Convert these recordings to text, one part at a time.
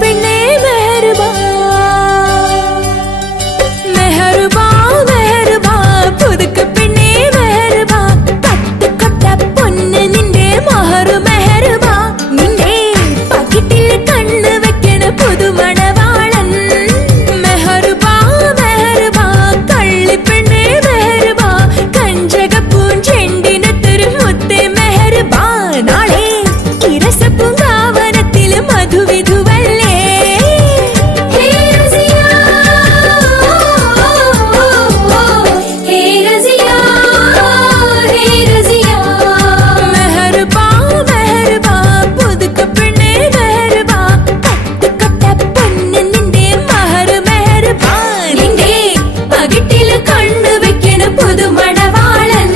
പെണ്ണേ മെഹർബാ മെഹർബാ മെഹർബാ പുതുക്ക പെണ്ണേ മെഹർബാ പട്ടുകൊട്ട പൊന്ന് നിന്റെ മഹറു മെഹർബാ നിന്റെ പകിട്ടിൽ കണ്ണ് വെക്കണ പുതുമണവാളൻ മെഹർബാ മെഹർബാ കള്ളിപ്പെണ്ണേ മെഹർബാ കഞ്ചകപ്പൂഞ്ചെണ്ടിനത്തൊരു മുത്തേ മെഹർബാ നാളെ ഇരസപ്പൂങ്കാവനത്തിൽ മധുവിധുവല്ലേ മെഹർബാ മെഹർബാ പുതുക്ക പെണ്ണേ മെഹർബാ പട്ടുകൊട്ട പൊന്ന് നിന്റെ മഹറു മെഹർബാ നിന്റെ പകിട്ടിൽ കണ്ണു വെക്കണ പുതുമണവാളൻ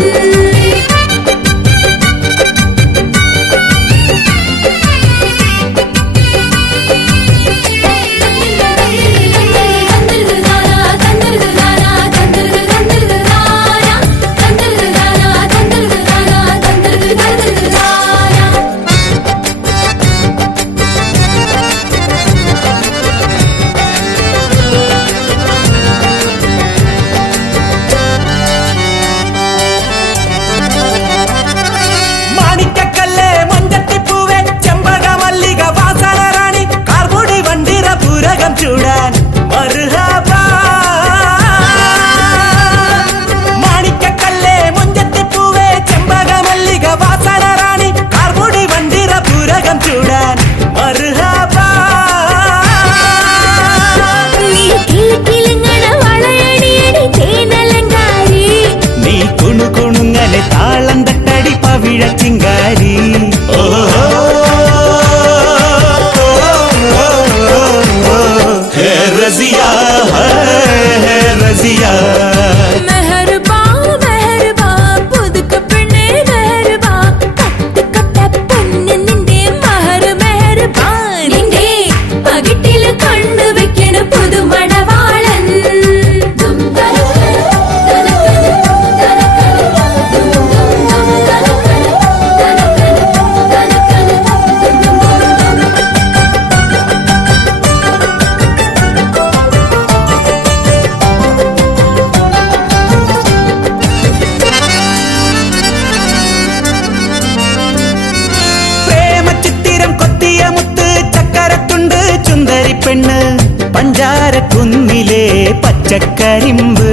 മാണിക്കക്കല്ലേ മഞ്ചത്തിപ്പൂവേ ചെമ്പക മല്ലിക വാസന റാണി കാർമുടി വണ്ടിര പൂരകം ചൂടാൻ മർഹബാ മാണിക്കക്കല്ലേ മഞ്ചത്തിപ്പൂവേ ചെമ്പക മല്ലിക വാസന റാണി കാർമുടി വണ്ടിര പൂരകം ചൂടാൻ മർഹബാ നീ കിലുകിലുങ്ങണ വളയണിയടി തേനലങ്കാരി നീ കുണുകുണുങ്ങലെ താളം തട്ടടി പവിഴ ചിങ്കാരി ഹേ റസിയ ഹേ റസിയ മെഹർബാ മെഹർബാ പുതുക്ക പെണ്ണേ മെഹർബാ പട്ടുകൊട്ട പൊന്ന് നിന്റെ മഹറു മെഹർബാ നിന്റെ പകിട്ടിൽ കണ്ണു വെക്കണ പുതുമണവാളൻ പ്രേമചിത്തിരം കൊത്തിയ മുത്ത് ചക്കരത്തുണ്ട് ചുന്ദരി പെണ്ണ് പഞ്ചാര കുന്നിലെ പച്ചക്കരിമ്പ്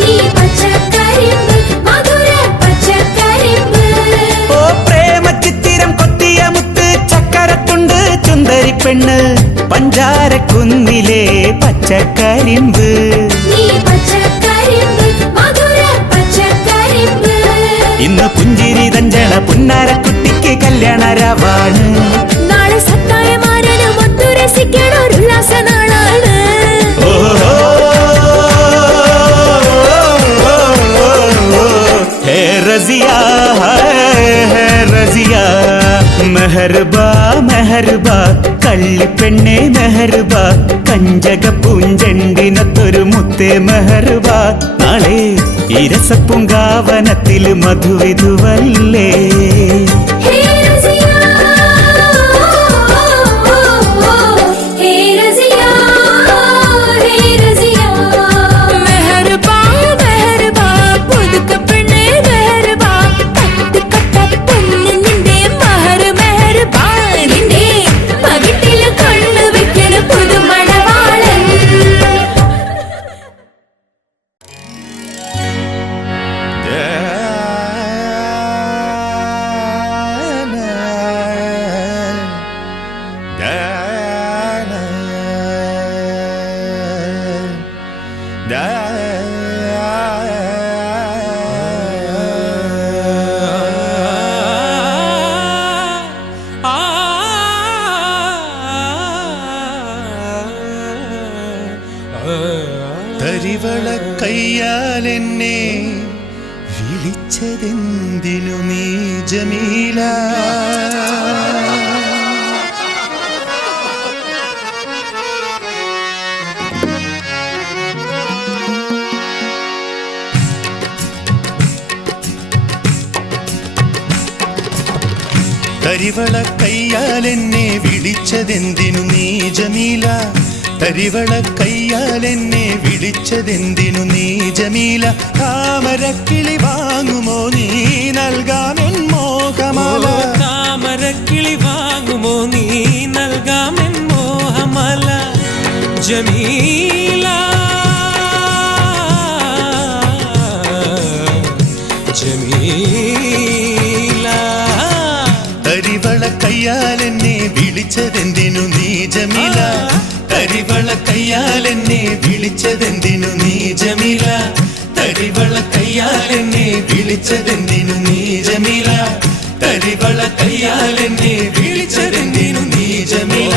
നീ പച്ചക്കരിമ്പ് മധുര പച്ചക്കരിമ്പ് ഓ പ്രേമചിത്തിരം കൊത്തിയ മുത്ത് ചക്കരത്തുണ്ട് ചുന്ദരി പെണ്ണ് പഞ്ചാര കുന്നിലെ പച്ചക്കരിമ്പ് നീ പച്ചക്കരിമ്പ് മധുര പച്ചക്കരിമ്പ് ഇന്ന് പുഞ്ചിരി തഞ്ചണ പുന്നാരക്കുട്ടിക്ക് കല്യാണരാവാണ് നാളെ സത്തായമാരനും ഒത്തു രസിക്കണ ഒരു ഉല്ലാസ നാളാണ് ഹേ റസിയ ഹേ റസിയ മെഹർബാ മെഹർബാ കള്ളിപ്പെണ്ണേ മെഹർബാ കഞ്ചക പൂഞ്ചെണ്ടിനത്തൊരു മുത്തേ മെഹർബാ നാളെ ഇരസപ്പൂങ്കാവനത്തിൽ മധുവിധുവല്ലേ ഹേ റസിയ ഹേ റസിയ ഹേ റസിയ മെഹർബാ മെഹർബാ പുതുക്ക പെണ്ണേ മെഹർബാ പട്ടുകൊട്ട പൊന്ന് നിന്റെ മഹറു മെഹർബാ നിന്റെ പകിട്ടിൽ കണ്ണു വെക്കണ പുതുമണവാളൻ തരിവള കയ്യാലെന്നെ വിളിച്ചതെന്തിനു നീ ജമീല തരിവള കയ്യാലെന്നെ വിളിച്ചതെന്തിനു നീ ജമീല തരിവള കയ്യാലെന്നെ വിളിച്ചതെന്തിനു നീ ജമീല താമരക്കിളി വാങ്ങുമോ നീ നൽകാമെൻ മോഹമാല താമരക്കിളി വാങ്ങുമോ നീ നൽകാമെൻ മോഹമാല ജമീല ജമീല തരിവള കയ്യാലെന്നെ വിളിച്ചതെന്തിനു നീ ജമീല തരിവള കയ്യാലെന്നെ വിളിച്ചതെന്തിനു നീ ജമീല തരിവള കയ്യാലെന്നെ വിളിച്ചതെന്തിനു നീ ജമീല തരിവള കയ്യാലെന്നെ വിളിച്ചതെന്തിനു നീ ജമീല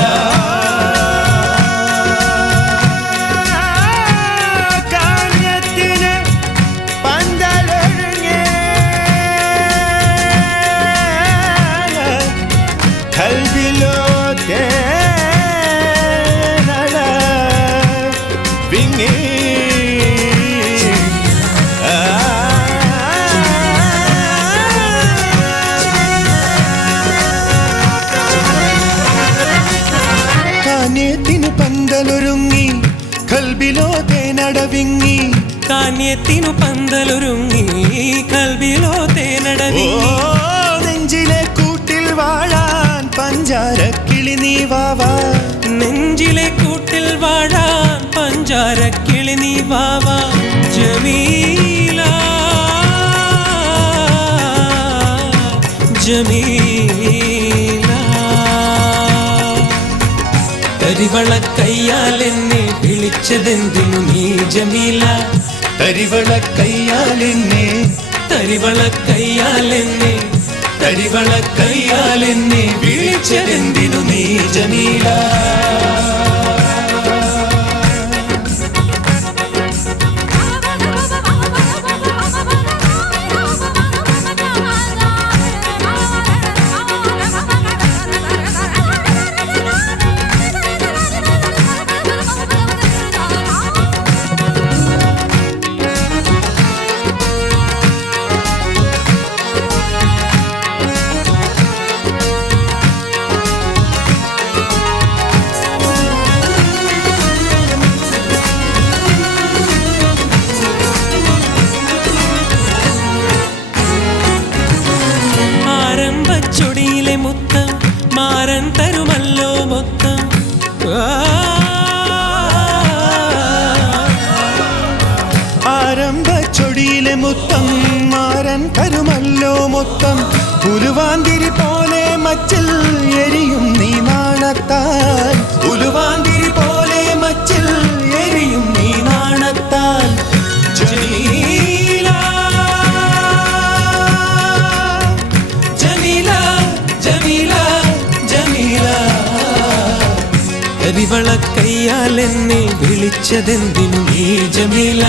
കാന്യത്തിനു പന്തലൊരുങ്ങി കൽബിലോ തേനടവിങ്ങി കാന്യത്തിനു പന്തലൊരുങ്ങി കൽബിലോ തേനടവിങ്ങി നെഞ്ചിലെ കൂട്ടിൽ വാഴാൻ പഞ്ചാരക്കിളി നീ വാവാ നെഞ്ചിലെ കൂട്ടിൽ വാഴാൻ പഞ്ചാരക്കിളി നീ വാവാ ജമീല ജമീല തരിവള കയ്യാലെന്നെ വിളിച്ചതെന്തിനു നീ ജമീല തരിവള കയ്യാലെന്നെ തരിവള കയ്യാലെന്നെ തരിവള കയ്യാലെന്നെ വിളിച്ചതെന്തിനു നീ ജമീല ചൊടിയിലെ മുത്തം മാരൻ തരുമല്ലോ മൊത്തം ആരംഭ ചൊടിയിലെ മുത്തം മാരൻ തരുമല്ലോ മൊത്തം ഉലുവാന്തിരി പോലെ മച്ചിൽ എരിയും നീ നാണത്താൽ ഉലുവാന്തിരി പോലെ മച്ചിൽ എരിയും നീ നാണത്താൽ ജമീല ജമീല ജമീല ജമീല തരിവള കയ്യാലെന്നെ വിളിച്ചതെന്തിനു നീ ജമീല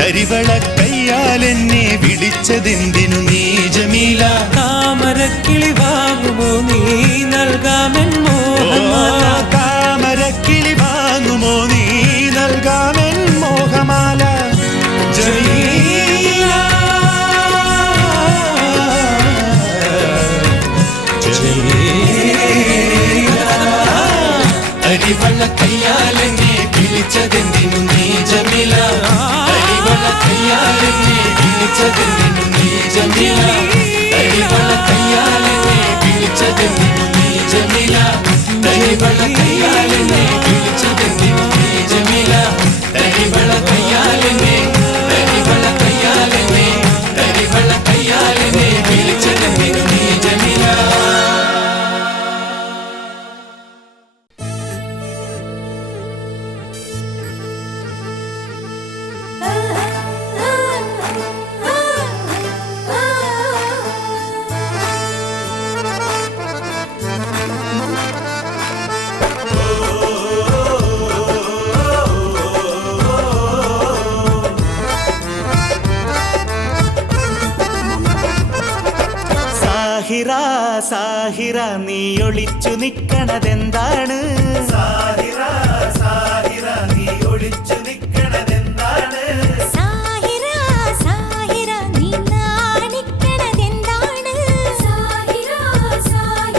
തരിവള കയ്യാലെന്നെ വിളിച്ചതെന്തിനു നീ ജമീല താമരക്കിളി വാങ്ങുമോ നീ നൽകാമെൻ മോഹമാല താമരക്കിളി വാങ്ങുമോ നീ നൽകാമെൻ മോഹമാല ജമീല തരിവള കയ്യാലെന്നെ വിളിച്ചതെന്തിനു നീ ജമീല തരിവള കയ്യാലെന്നെ വിളിച്ചതെന്തിനു നീ ജമീല തരിവള കയ്യാലെന്നെ വിളിച്ചതെന്തിനു നീ ജമീല തരിവള കയ്യാലെന്നെ വിളിച്ചതെന്തിനു നീ ജമീല തരിവള കയ്യാലെന്നെ തരിവള കയ്യാലെന്നെ തരിവള കയ്യാലെന്നെ വിളിച്ചതെന്തിനു നീ ജമീല സാഹിറ സാഹിറ നീ ഒളിച്ചു നിക്കണതെന്താണ് സാഹിറ സാഹിറ നീ ഒളിച്ചു നിക്കണതെന്താണ് സാഹിറ സാഹിറ നീ നാണിക്കണതെന്താണ് സാഹിറ സാഹിറ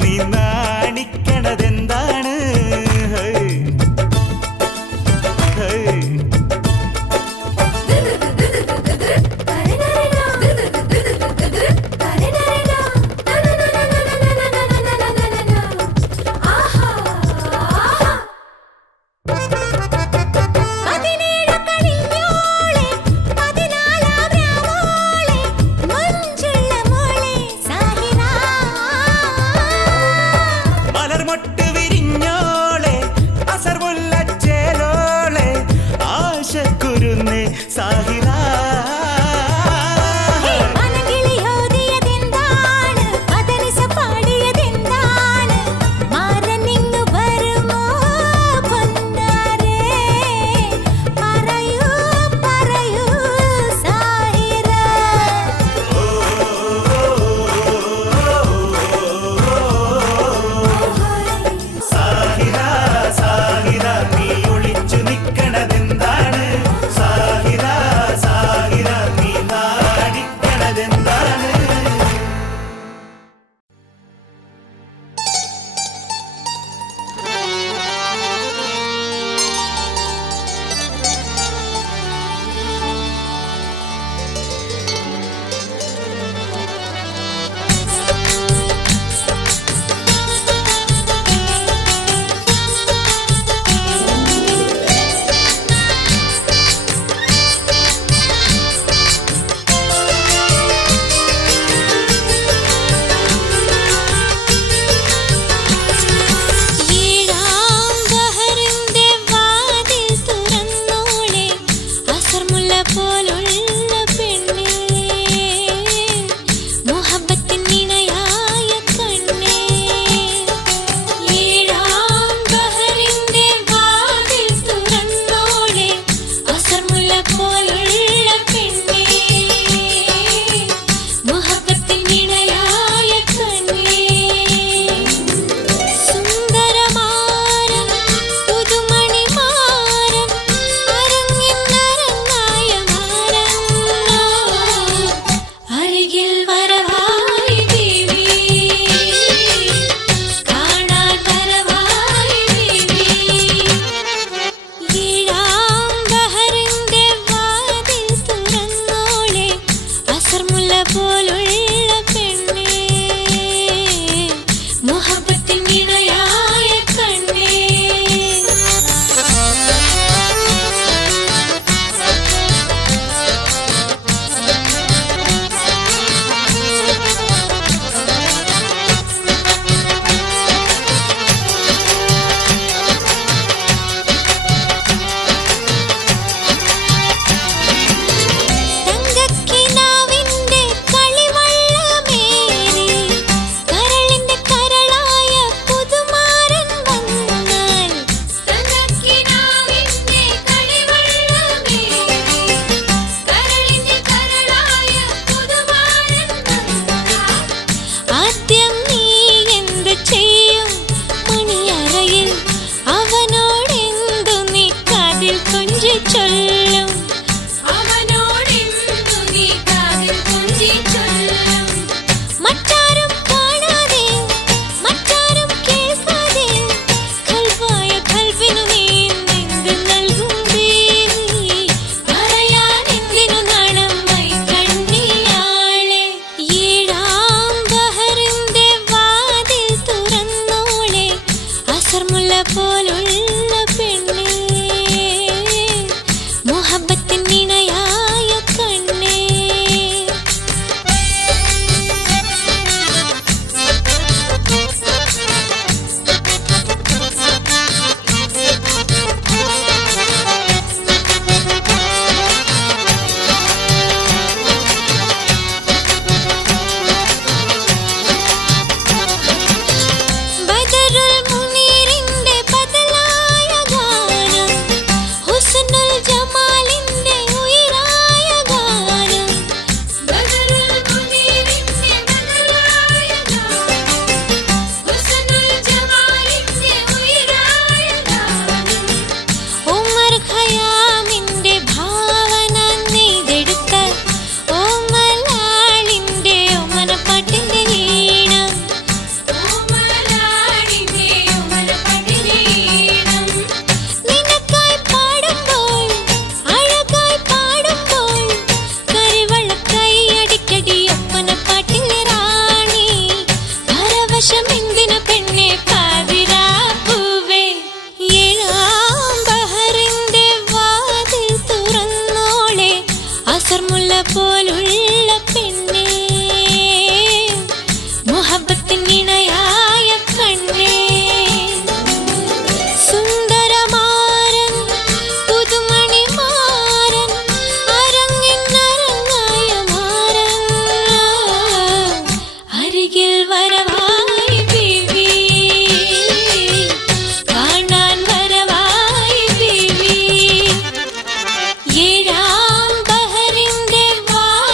നീ നാണിക്കണതെന്താണ് ഹൈ, ഹൈ. പോലുള്ള പെണ്ണേ മുഹബത്തിൻ ഇണയായ കണ്ണേ സുന്ദരമാരൻ പുതുമണിമാരൻ അരങ്ങിനരങ്ങായ മാരൻ അരികിൽ വരവായി ബീവി കാണാൻ വരവായി ബീവി ഏഴാം ബഹറിന്റെ വാതിലിൽ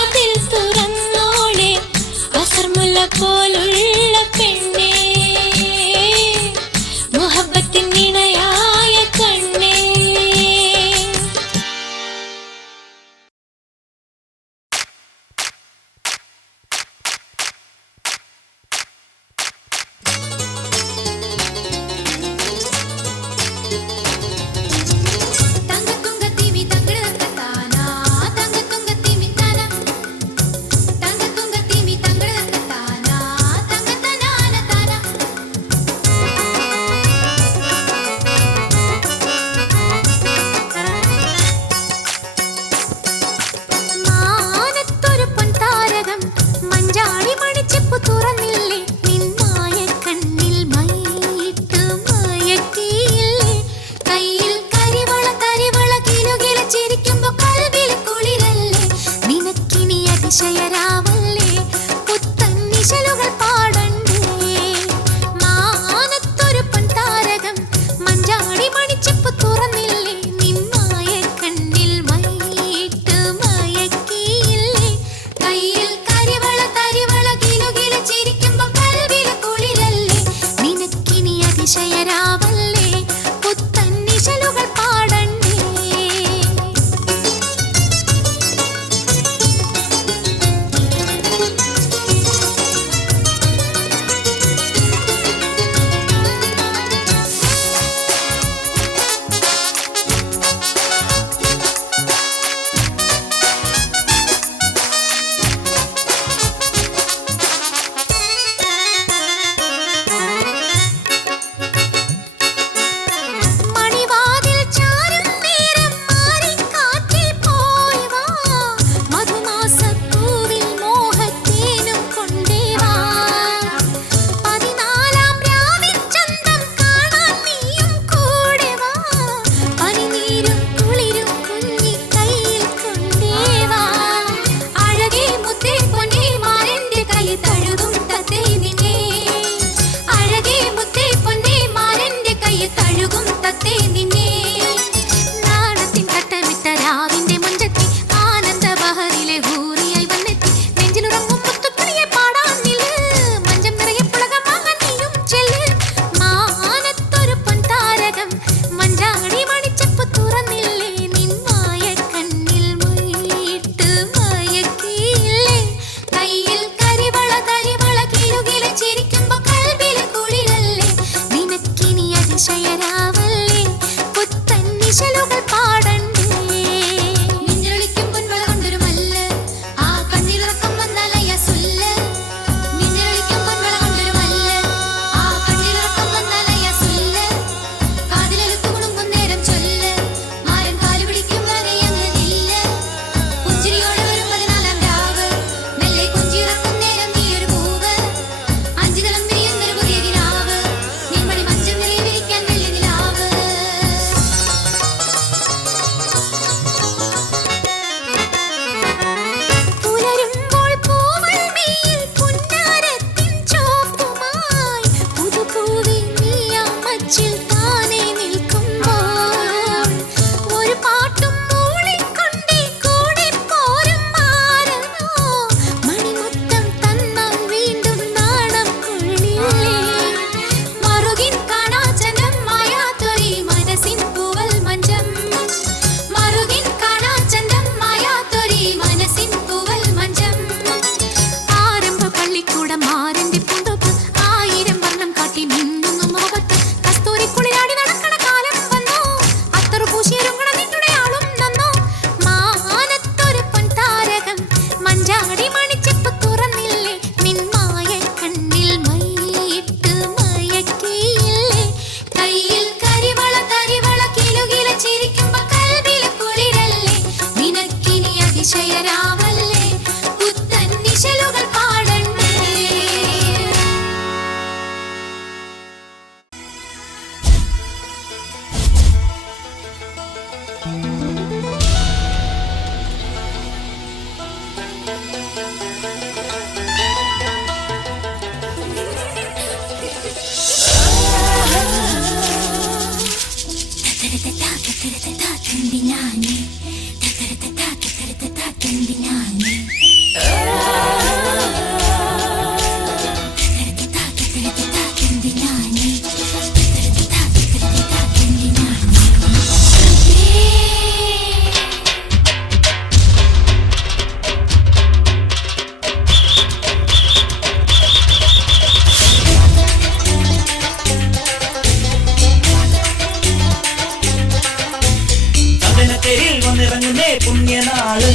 പുണ്യനാള്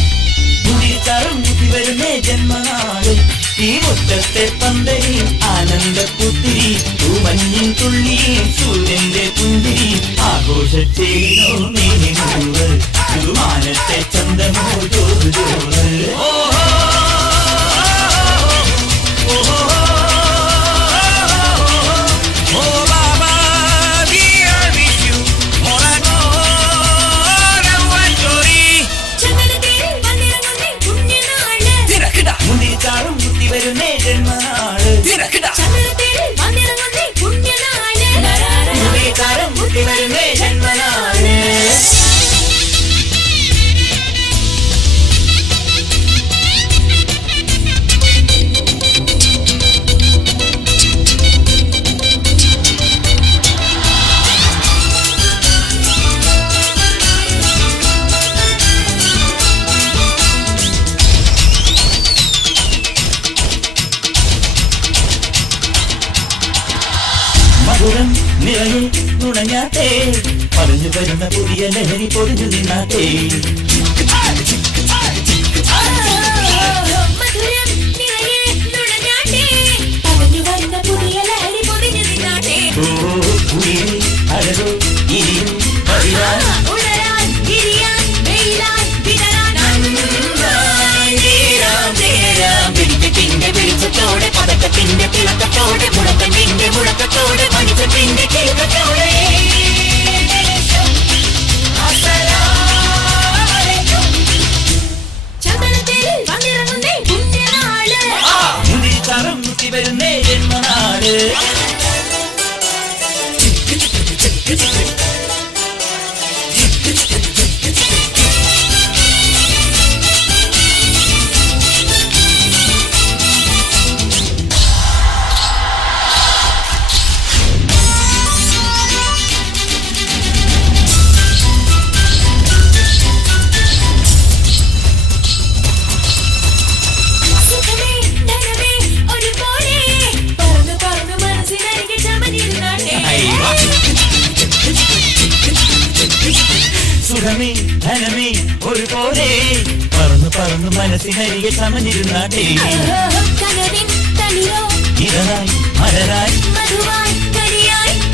മുടിച്ചാറും മുതി വരുന്നേ ജന്മനാള് ഈ മുറ്റത്തെ പന്തരി ആനന്ദപ്പുത്തിരി തൂമഞ്ഞിൻ തുള്ളിയിൽ സൂര്യന്റെ പുന്തിരി ആഘോഷച്ചേനോ നീനൂറ് തിരുമാനത്തെ ചന്തമോ ജോറ് ജോറ് മുതിച്ചാറും മുത്തി വരുന്നേ ജന്മനാള് മുതിച്ചാറും മുത്തി വരുന്നേ ജന്മനാള് മധുരം നിറയെ നുണഞ്ഞാട്ടേ പറഞ്ഞു വരുന്ന പുതിയ ലഹരി പൊതിഞ്ഞു നിന്നാട്ടേ അഴകോ ഇരിയും വെളിച്ചത്തോടെ പതക്കത്തിന്റെ തിളക്കത്തോടെ മുഴക്കത്തിന്റെ മുഴക്കത്തോടെ മനുഷ്യത്തിന്റെ കിഴക്കത്തോടെ മുതിച്ചാറും മുത്തി വരുന്നേ ജന്മനാട് സുഖമേ ധനമേ ഒരുപോലെ പറന്നു പറന്നു മനസ്സിനരികെ സമഞ്ഞിരുന്നാട്ടേ ഇരനായി മലരായി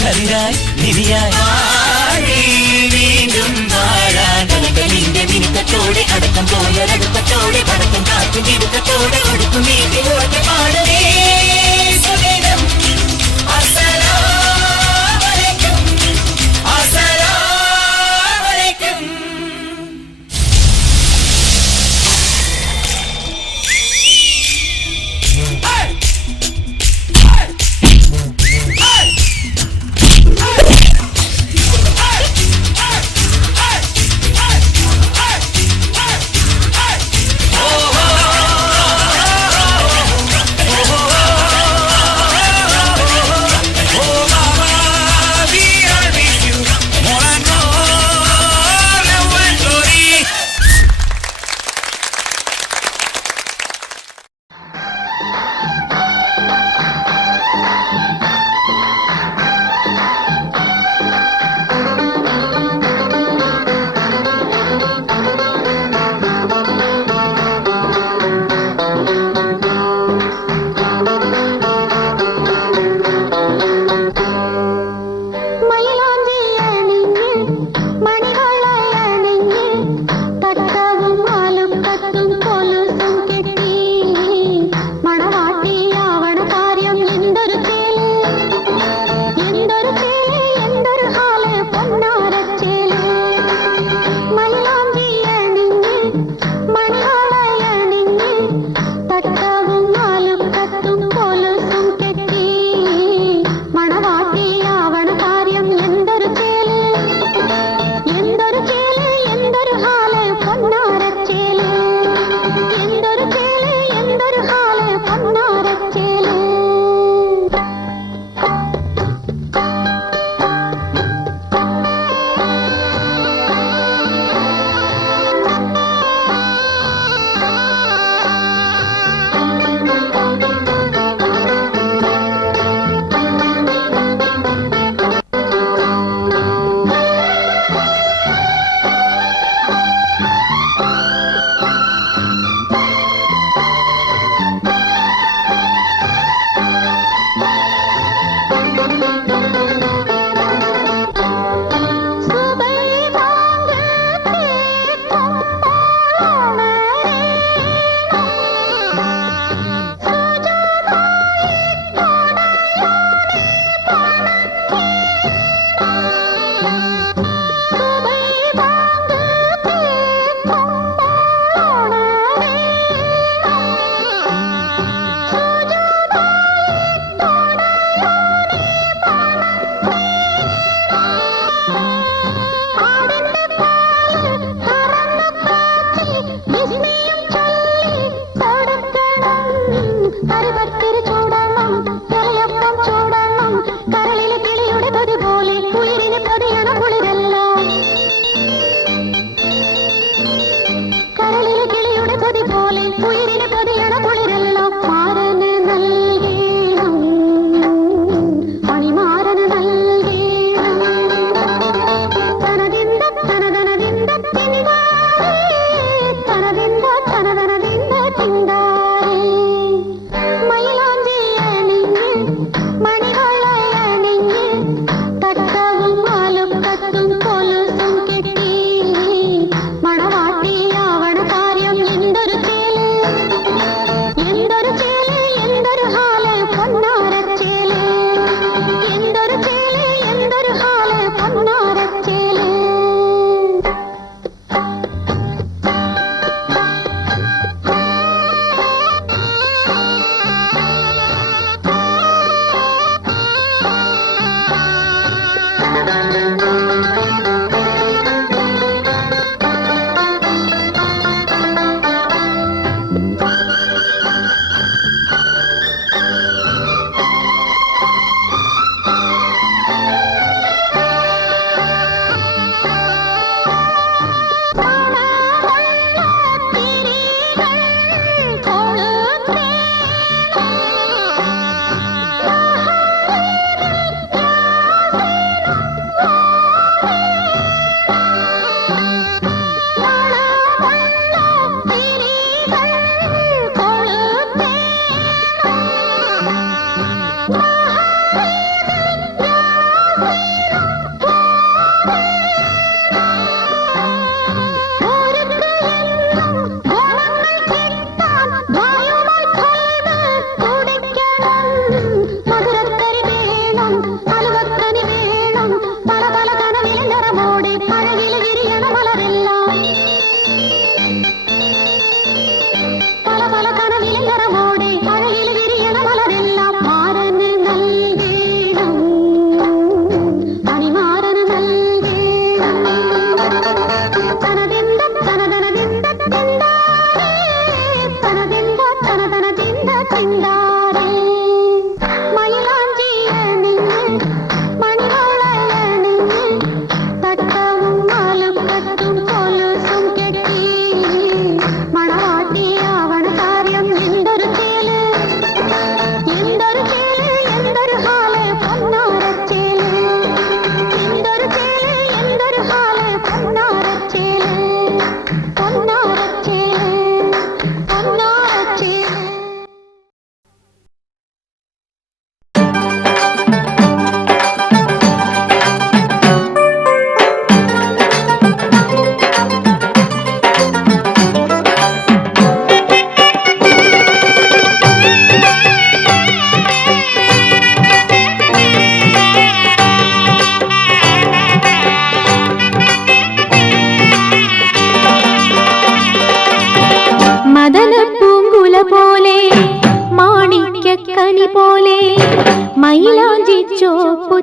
കതിരായി നിധിയായി വീണ്ടും വാഴാനിന്റെ മിനുക്കത്തോടെ അടക്കം പോയൊരടുക്കത്തോടെ പടക്കം കാറ്റും ഇടുക്കത്തോടെ ഒടുക്കും വീട്ടിലോട്ട് പാടവേ സുദിനം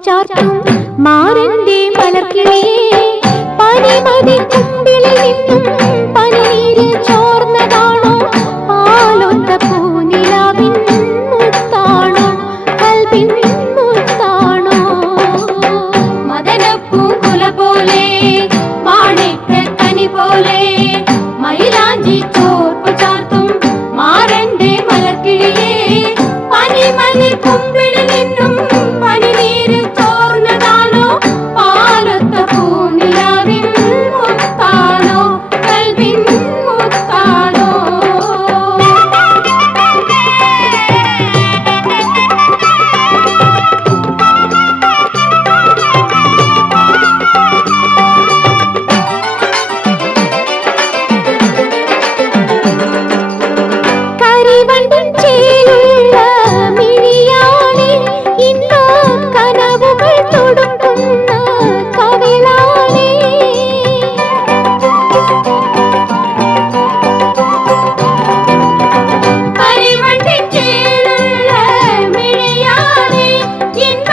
ചാർത്തും മാറിന്റെ മലർക്കിളിയേ പനിമതി കുമ്പിളിൽ നിന്നും പനിനീര് ചോർന്നതാണോ പാലൊത്ത പൂനിലാവിൻ മുത്താണോ കൽബിൻ മുത്താണോ മദനപ്പൂങ്കുല പോലെ മാണിക്കക്കനി പോലെ മൈലാഞ്ചി ചോർപ്പ് ചാർത്തും മാറന്റെ മലർക്കിളിയേ പനിമതി കുമ്പിളിൽ നിന്നും പനിനീര് ചോർന്നതാണോ പാലൊത്ത പൂനിലാവിൻ മുത്താണോ കൽബിൻ മുത്താണോ കരിവണ്ടിൻ ചേലുള്ള മിഴിയാണേ ഇന്ന കനവുകൾ തൊടുക്കുന്ന കവിളാണേ കരിവണ്ടിൻ ചേലുള്ള മിഴിയാണേ ഇന്ന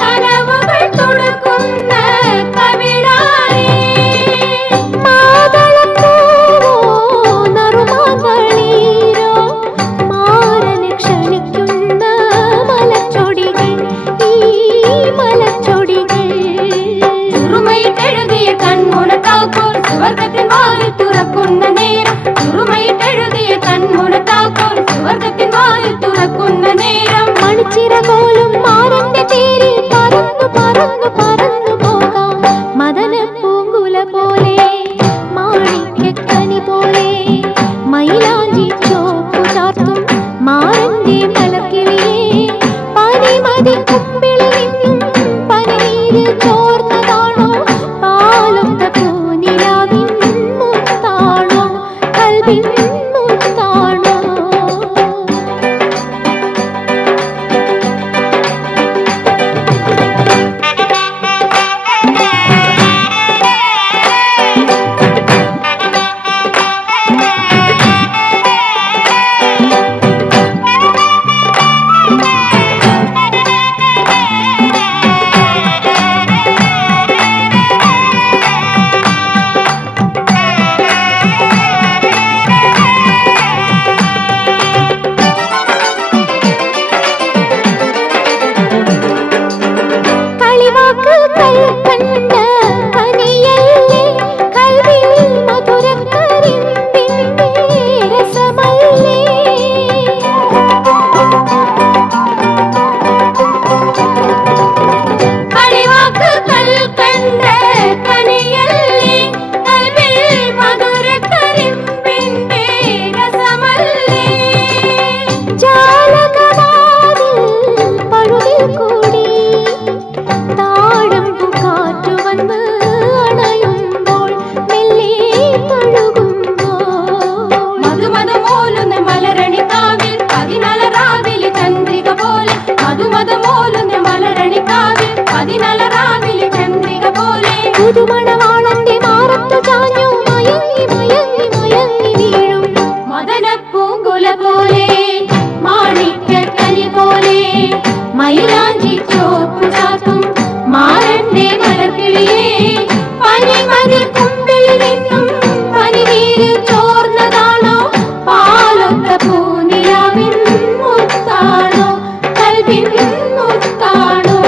കനവുകൾ തൊടുക്കുന്ന കവിളാണേ മാതളപ്പൂവോ നറുമാതളീരോ മാരനെ ക്ഷണിക്കുന്ന മലച്ചൊടികൾ ഈ മലച്ചൊടികൾ ചുറുമയിട്ടെഴുതിയ കൺമുണത്താക്കോൽ സുവർഗത്തിൻ വാതിൽ തുറക്കുന്ന നേരം ചുറുമയിട്ടെഴുതിയ കൺമുണത്താക്കോൽ സുവർഗത്തിൻ വാതിൽ തുറക്കുന്ന നേരം മണിച്ചിറകോലും മാരന്റെ തേരിൽ പറന്നു പറന്നു പറന്നു പോകാം മദനപ്പൂങ്കുല പോലെ മാണിക്കക്കനി പോലെ മൈലാഞ്ചി ചോപ്പു ചാർത്തും മാരന്റെ മലർക്കിളിയേ പനിമതി കുമ്പിളിൽ നിന്നും പനിനീര് ചോർന്നതാണോ പാലൊത്ത പൂനിലാവിൻ മുത്താണോ കൽബിൻ മുത്താണോ കളിവാക്ക് കൽക്കണ്ട കനിയല്ലേ കൽവിൽ മധുരക്കരിമ്പിന്റെ രസമല്ലേ കളിവാക്ക് കൽക്കണ്ട കനിയല്ലേ കൽവിൽ മധുരക്കരിമ്പിന്റെ രസമല്ലേ ജാലകവാതിൽ പഴുതിൽ കൂടി താഴമ്പു കാറ്റു വന്ന് അണയുമ്പോൾ മെല്ലെ തഴുകുമ്പോൾ മധുമധുമോലുന്ന മലരണിക്കാവിൽ പതിനലറാവിലെ ചന്ദ്രിക പോലെ മധുമധുമോലുന്ന മലരണിക്കാവിൽ പതിനലറാവിലെ ചന്ദ്രിക പോലെ പുതുമണവാളന്റെ മാറത്തു ചാഞ്ഞു മയങ്ങി മയങ്ങി മയങ്ങി വീഴും മദനപ്പൂങ്കുല പോലെ മാണിക്കക്കനി പോലെ മൈലാഞ്ചി ചോപ്പു ചാർത്തും മാറന്റെ മലർക്കിളിയേ പനിമതി കുമ്പിളിൽ നിന്നും പനിനീര് ചോർന്നതാണോ പാലൊത്ത പൂനിലാവിൻ മുത്താണോ കൽബിൻ മുത്താണോ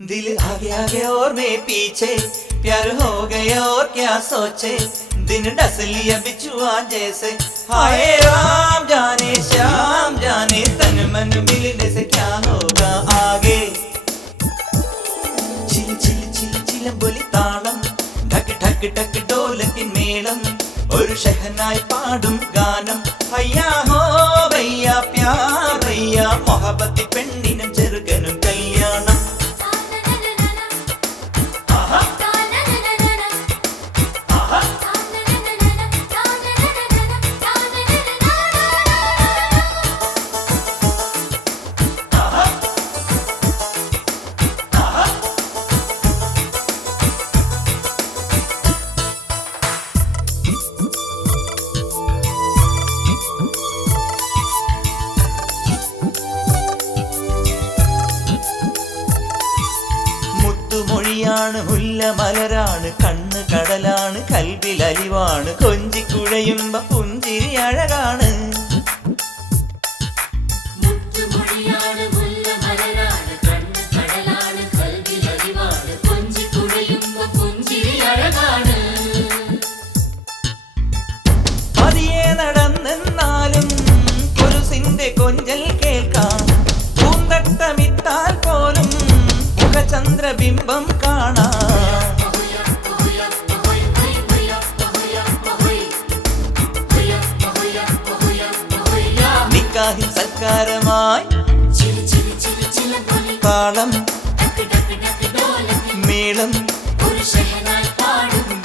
दिल आगे आगे और मैं पीछे प्यार हो गया और क्या सोचे दिन डस लिया बिछुआ जैसे हाय राम जाने श्याम जाने तन मन मिलने से क्या होगा आगे ചില ചില ചില ചിലമ്പൊലി താളം ഠക്ക് ഠക്ക് ഠക്ക് ഡോലത്തിൻ മേളം ഒരു ഷഹനായി പാടും ഗാനം അയ്യാ ഹോ ഭയ്യാ പ്യാർ ഭയ്യാ മൊഹബത്തി പെണ്ണിനും ചെറുക്കനും കല്യാണം മൊഴിയാണ് മുല്ല മലരാണ് കണ്ണ് കടലാണ് കൽവിൽ അലിവാണ് കൊഞ്ചിക്കുഴയുമ്പ പുഞ്ചിരി അഴകാണ് പതിയെ നടന്നെന്നാലും കുരുസിന്റെ കൊഞ്ചൽ കേൾക്കാം പൂന്തട്ടമിട്ടാൽ പോലും ചന്ദ്രബിംബം കാണാം നിക്കാഹിൻ സൽക്കാരമായി താളം മേളം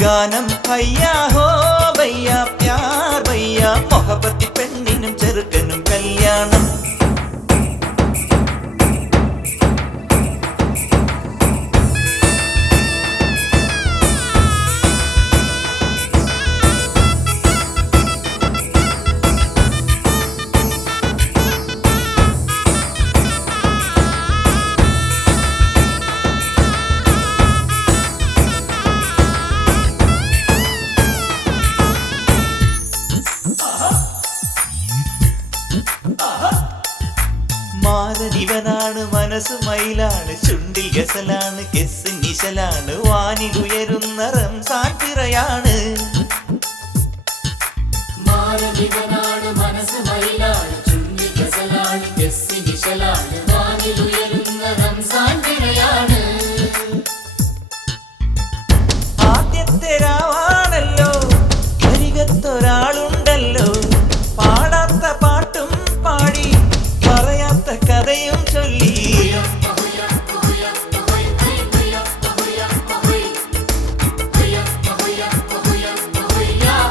ഗാനം അയ്യാ ഹോ ഭയ്യാ പ്യാർ ഭയ്യാ മൊഹബത്തി പെണ്ണിനും ചെറുക്കനും കല്യാണം മാരനിവനാണ് മനസ്സ് മയിലാണ് ചുണ്ടിൽ ഗസലാണ് കെസ് നിശലാണ് വാനിൽ ഉയരുന്ന റംസാൻ പിറയാണ് മാരനിവനാണ് മനസ്സ് മയിലാണ് ചുണ്ടിൽ ഗസലാണ് കെസ് നിശലാണ് വാനിൽ ഉയരുന്ന റംസാൻ പിറയാണ് ആദ്യത്തെ രാവാണല്ലോ അരികത്തൊരാളുണ്ടല്ലോ പാടാത്ത പാട്ടും പാടി പറയാത്ത കഥയും ചൊല്ലി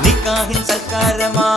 നിക്കാഹിൻ സൽക്കാരമായി